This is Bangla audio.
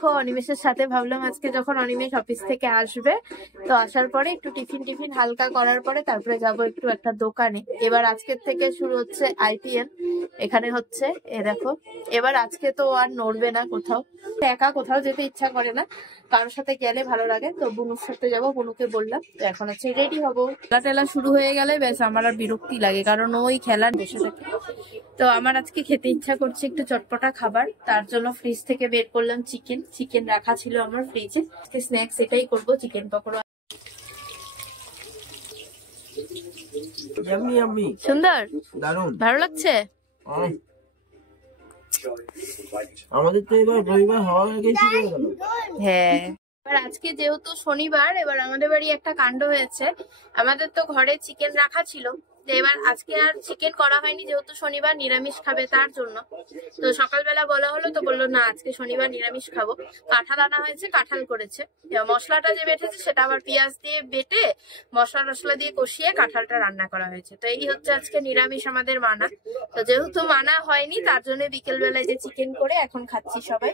দেখো অনিমেষের সাথে ভাবলাম আজকে যখন অনিমেষ অফিস থেকে আসবে তো আসার পরে একটু টিফিন হালকা করার পরে তারপরে যাব একটু একটা দোকানে। এবার আজকের থেকে শুরু হচ্ছে আইপিএল, এখানে হচ্ছে দেখো। এবার আজকে তো আর নড়বে না কোথাও, একা কোথাও যেতে ইচ্ছা করে না, কারোর সাথে গেলে ভালো লাগে। তো বুনুর সাথে যাবো, বুনুকে বললাম। তো এখন হচ্ছে রেডি হবো। খেলা টেলা শুরু হয়ে গেলে ব্যাস আমার আর বিরক্তি লাগে, কারণ ওই খেলার বসে থাকে। তো আমার আজকে খেতে ইচ্ছা করছে একটু চটপটা খাবার, তার জন্য ফ্রিজ থেকে বের করলাম চিকেন রাখা ছিল আমার ফ্রিজে। স্ন্যাক্স এটাই করবো, চিকেন পকোড়া। সুন্দর, ভালো লাগছে। আমাদের তো এবার রবিবার হওয়ার আগে শুরু হয়ে গেল। হ্যাঁ, এবার আজকে যেহেতু শনিবার, এবার আমাদের বাড়ি একটা কাণ্ড হয়েছে। আমাদের তো ঘরে চিকেন রাখা ছিল, তো এবার আজকে আর চিকেন করা হয়নি, যেহেতু শনিবার নিরামিষ খাবে তার জন্য। তো সকালবেলা বলা হলো, তো বললো না আজকে শনিবার নিরামিষ খাবো। কাঁঠাল আনা হয়েছে, কাঁঠাল করেছে। মশলাটা যে বেটেছে সেটা আবার পেঁয়াজ দিয়ে বেটে মশলা টশলা দিয়ে কষিয়ে কাঁঠালটা রান্না করা হয়েছে। তো এই হচ্ছে আজকে নিরামিষ আমাদের মানা। তো যেহেতু মানা হয়নি তার জন্য বিকেল বেলায় যে চিকেন করে এখন খাচ্ছি সবাই।